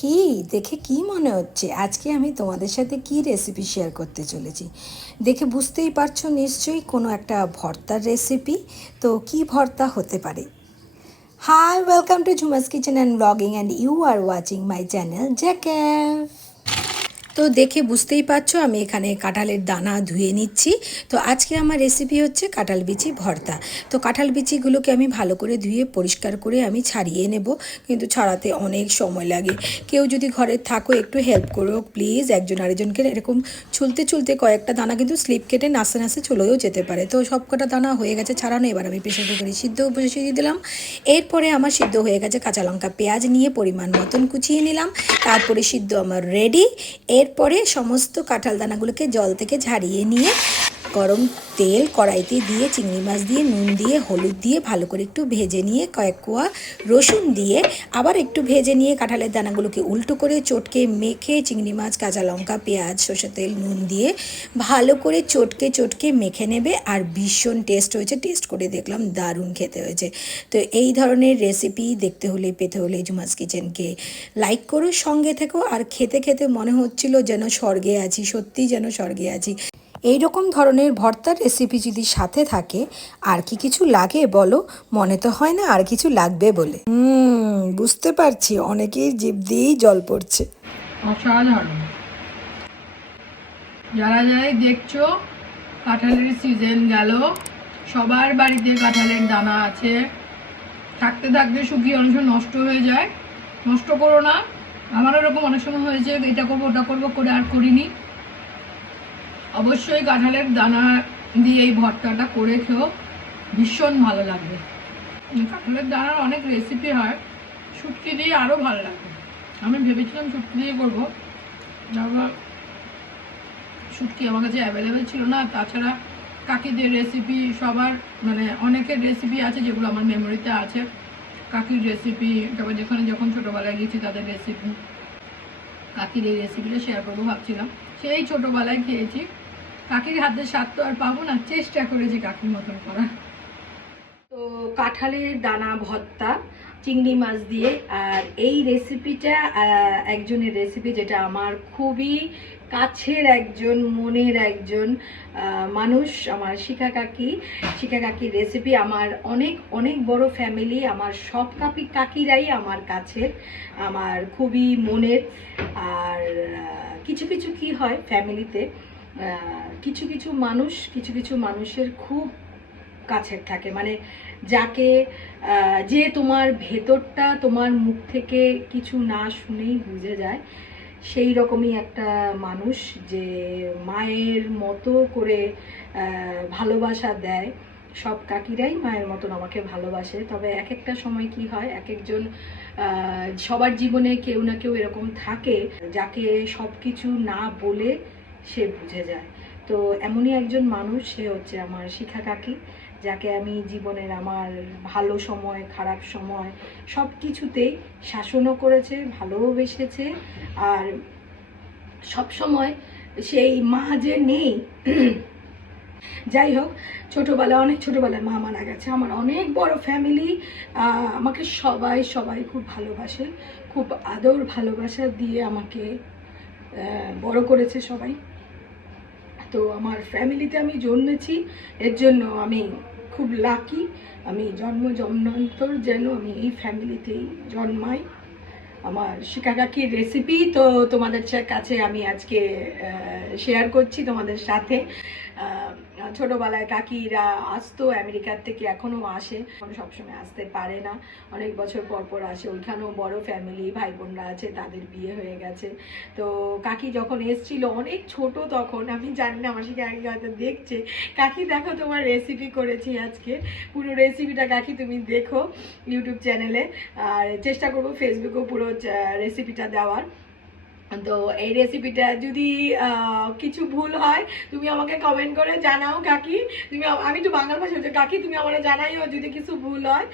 কি? দেখে কি মনে হচ্ছে? আজকে আমি তোমাদের সাথে কি রেসিপি শেয়ার করতে চলেছি? দেখে বুঝতেই পারছ নিশ্চয়ই কোনো একটা ভর্তার রেসিপি তো কি ভর্তা হতে পারে? Hi welcome to Jhuma's kitchen and blogging and you are watching my channel জ্যাকেভ তো দেখে বুঝতেই পারছ, আমি এখানে কাঁঠালের দানা ধুয়ে নিচ্ছি। তো আজকে আমার রেসিপি হচ্ছে কাঁঠাল বিচি ভর্তা। তো কাঁঠাল বিচিগুলোকে আমি ভালো করে ধুয়ে পরিষ্কার করে আমি ছাড়িয়ে নেব, কিন্তু ছাড়াতে অনেক সময় লাগে। কেউ যদি ঘরে থাকো, একটু হেল্প করো প্লিজ একজন আরেকজনকে। এরকম ছুলতে চুলতে কয়েকটা দানা কিন্তু স্লিপ কেটে নাচতে নাচতে চলেও যেতে পারে। তো সব কটা দানা হয়ে গেছে ছাড়ানো, এবার আমি প্রেশার কুকারে সিদ্ধ দিয়ে দিলাম। এরপরে আমার সিদ্ধ হয়ে গেছে কাঁচা লঙ্কা পেঁয়াজ নিয়ে পরিমাণ মতন কুচিয়ে নিলাম। তারপরে সিদ্ধ আমার রেডি এরপরে সমস্ত কাঁঠাল দানাগুলোকে জল থেকে ঝাড়িয়ে নিয়ে গরম তেল, কড়াইতে দিয়ে চিংড়ি মাছ দিয়ে, নুন দিয়ে, হলুদ দিয়ে ভালো করে একটু ভেজে নিয়ে কয়েক কোয়া রসুন দিয়ে আবার একটু ভেজে নিয়ে কাঁঠালের দানাগুলোকে উল্টো করে চটকে মেখে চিংড়ি মাছ, কাঁচা লঙ্কা, পেঁয়াজ, সর্ষের তেল, নুন দিয়ে ভালো করে চটকে চটকে মেখে নেবে আর ভীষণ টেস্ট হয়েছে। টেস্ট করে দেখলাম দারুণ খেতে হয়েছে। তো এই ধরনের রেসিপি দেখতে হলে, পেতে হলে জুমাস কিচেনকে লাইক করো, সঙ্গে থেকো আর খেতে খেতে মনে হচ্ছিল যেন স্বর্গে আছি সত্যি যেন স্বর্গে আছি। এই রকম ধরনের ভর্তার রেসিপি যদি সাথে থাকে, আর কি কিছু লাগে বলো? মনে তো হয় না আর কিছু লাগবে বলে। হুম, বুঝতে পারছি। অনেকেই জিভ দিয়েই জল পড়ছে। অসাধারণ। যারা যারাই দেখছ, কাঁঠালের সিজন গেল, সবার বাড়িতে কাঁঠালের দানা আছে। থাকতে থাকতে শুকিয়ে অনেক সময় নষ্ট হয়ে যায়। নষ্ট করো না। আমার এরকম অনেক সময় হয়েছে, এটা করব, ওটা করব, করে আর করিনি। অবশ্যই কাঁঠালের দানা দিয়ে এই ভর্তাটা করে খেও। ভীষণ ভালো লাগবে। কাঁঠালের দানার অনেক রেসিপি হয়। শুটকি দিয়ে আরও ভালো লাগবে আমি ভেবেছিলাম শুটকি দিয়ে করব। তারপর শুটকি আমার কাছে অ্যাভেলেবেল ছিল না। তাছাড়া কাকিদের রেসিপি সবার মানে অনেকের রেসিপি আছে যেগুলো আমার মেমোরিতে আছে। কাকির রেসিপি তারপর যেখানে যখন ছোটোবেলায় গেছি তাদের রেসিপি কাকির এই রেসিপিটা শেয়ার করব ভাবছিলাম। সেই ছোটোবেলায় খেয়েছি। কাকির হাতের স্বাদ তো আর পাবো না, চেষ্টা করেছি কাকির মতন করার তো কাঁঠালের দানা, ভর্তা, চিংড়ি মাছ দিয়ে, আর এই রেসিপিটা একজনের রেসিপি যেটা আমার খুবই কাছের একজন, মনের একজন মানুষ, আমার শিখা কাকি। শিখা কাকির রেসিপি আমার অনেক অনেক বড় ফ্যামিলি আমার সব কাকি কাকিরাই আমার কাছের, আমার খুবই মনের। আর কিছু কিছু কি হয় ফ্যামিলিতে কিছু কিছু মানুষ, কিছু কিছু মানুষের খুব কাছের থাকে। মানে যাকে যে তোমার ভেতরটা তোমার মুখ থেকে কিছু না শুনেই বুঝে যায়, সেই রকমই একটা মানুষ যে মায়ের মতো করে ভালোবাসা দেয়। সব কাকিরাই মায়ের মতন আমাকে ভালোবাসে। তবে এক একটা সময় কি হয় এক একজন সবার জীবনে কেউ না কেউ এরকম থাকে, যাকে সব কিছু না বলে সে বুঝে যায়। তো এমনই একজন মানুষ, সে হচ্ছে আমার শিখা কাকি, যাকে আমি জীবনের আমার ভালো সময়, খারাপ সময় সব কিছুতেই শাসনও করেছে ভালোবেসেছে আর সব সময় সেই মা যে নেই, যাই হোক, ছোটোবেলায়, অনেক ছোটোবেলায় মা মারা গেছে। আমার অনেক বড় ফ্যামিলি আমাকে সবাই সবাই খুব ভালোবাসে, খুব আদর ভালোবাসা দিয়ে আমাকে বড় করেছে সবাই। তো আমার ফ্যামিলিতে আমি জন্মেছি, এর জন্য আমি খুব লাকি আমি জন্ম জন্মান্তর যেন আমি এই ফ্যামিলিতেই জন্মাই। আমার শিকাকাকির রেসিপি তো তোমাদের কাছে আমি আজকে শেয়ার করছি তোমাদের সাথে। ছোটোবেলায় কাকিরা আসতো, আমেরিকার থেকে এখনও আসে। সবসময় আসতে পারে না। অনেক বছর পর পর আসে। ওইখানেও বড় ফ্যামিলি ভাই বোনরা আছে, তাদের বিয়ে হয়ে গেছে। তো কাকি যখন এসছিল, অনেক ছোট তখন, আমি জানি না, আমার আগে হয়তো দেখছে। কাকি, দেখো তোমার রেসিপি করেছি আজকে। পুরো রেসিপিটা কাকি তুমি দেখো ইউটিউব চ্যানেলে আর চেষ্টা করব ফেসবুকেও পুরো রেসিপিটা দেওয়ার। তো এই রেসিপিটা যদি কিছু ভুল হয়, তুমি আমাকে কমেন্ট করে জানাও, কাকি। তুমি আমি তো বাংলা ভাষা বলছি কাকি, তুমি আমার জানাইও যদি কিছু ভুল হয়।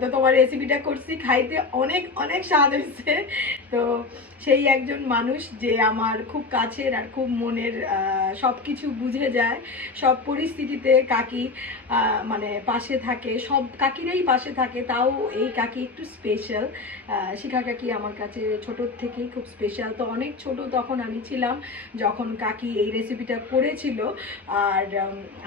তো তোমার রেসিপিটা করছি, খাইতে অনেক অনেক স্বাদ হয়েছে। তো সেই একজন মানুষ যে আমার খুব কাছের আর খুব মনের সব কিছু বুঝে যায়, সব পরিস্থিতিতে কাকি মানে পাশে থাকে, সব কাকিরাই পাশে থাকে, তাও এই কাকি একটু স্পেশাল শিখা কাকি আমার কাছে ছোটোর থেকেই খুব স্পেশাল তো অনেক ছোট তখন আমি ছিলাম, যখন কাকি এই রেসিপিটা করেছিল। আর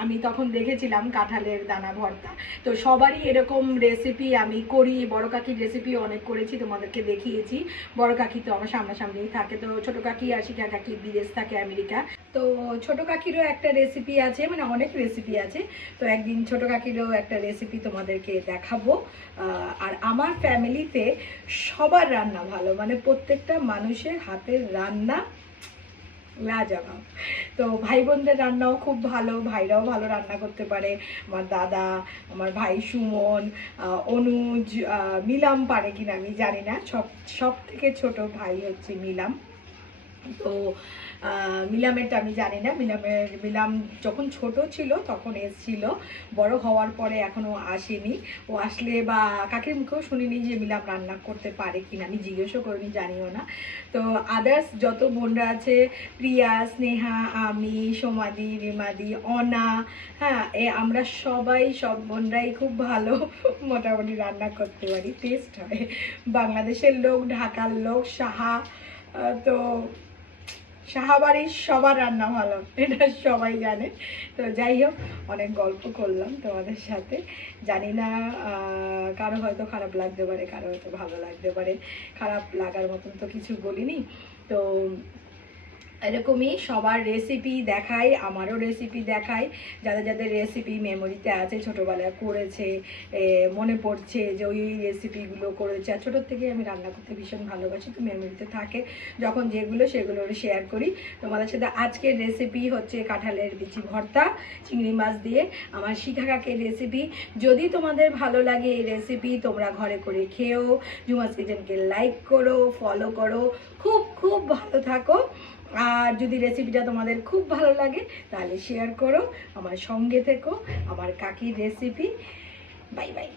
আমি তখন দেখেছিলাম কাঁঠালের দানা ভর্তা। তো সবারই এরকম রেসিপি আমি করি, বড় কাকির রেসিপি অনেক করেছি, তোমাদেরকে দেখিয়েছি। বড় কাকি তো আমার সামনাসামনিই থাকে। তো ছোট কাকি আর শিখা কাকি বিদেশ থাকে আমেরিকা। তো ছোট কাকিরও একটা রেসিপি আছে মানে অনেক রেসিপি আছে। তো একদিন ছোট কাকিরও একটা রেসিপি তোমাদেরকে দেখাবো। আর আমার ফ্যামিলিতে সবার রান্না ভালো মানে প্রত্যেকটা মানুষের হাতের রান্না লাজবাব তো ভাই বোনদের রান্নাও খুব ভালো, ভাইরাও ভালো রান্না করতে পারে। আমার দাদা, আমার ভাই সুমন অনুজ মিলাম পারে কিনা আমি জানি না। সব সব থেকে ছোট ভাই হচ্ছে মিলাম। তো মিলামেরটা আমি জানি না। মিলামের মিলাম যখন ছোট ছিল তখন এসছিল। বড় হওয়ার পরে এখনও আসেনি। ও আসলে বা কাকের মুখেও শুনিনি যে মিলাম রান্না করতে পারে কিনা। আমি জিজ্ঞেসও করিনি, জানিও না। তো আদার্স যত বোনরা আছে, প্রিয়া, স্নেহা, আমি, সোমাদি, রিমাদি, অনা হ্যাঁ এ আমরা সবাই, সব বোনরাই খুব ভালো মোটামুটি রান্না করতে পারি। টেস্ট হয়। বাংলাদেশের লোক, ঢাকার লোক, সাহা তো সাহাবাড়ির সবার রান্না ভালো, এটা সবাই জানে। তো যাই হোক, অনেক গল্প করলাম তোমাদের সাথে। জানি না কারও হয়তো খারাপ লাগতে পারে, কারও হয়তো ভালো লাগতে পারে। খারাপ লাগার মতন তো কিছু বলিনি। তো এরকমই সবার রেসিপি দেখাই, আমারও রেসিপি দেখাই। যাদের যাদের রেসিপি মেমোরিতে আছে, ছোটোবেলায় করেছে মনে পড়ছে যে ওই রেসিপিগুলো করেছে। আর ছোটোর থেকে আমি রান্না করতে ভীষণ ভালোবাসি, তো মেমোরিতে থাকে। যখন যেগুলো সেগুলো শেয়ার করি। তোমাদের সাথে আজকের রেসিপি হচ্ছে কাঁঠালের বিচি ভর্তা, চিংড়ি মাছ দিয়ে। আমার শিখা কাকের রেসিপি যদি তোমাদের ভালো লাগে এই রেসিপি তোমরা ঘরে করে খেও। জুমাস কিচেনকে লাইক করো ফলো করো। খুব খুব ভালো থাকো। আর যদি রেসিপিটা তোমাদের খুব ভালো লাগে, তাহলে শেয়ার করো, আমার সঙ্গে থেকো, আমার কাকির রেসিপি বাই বাই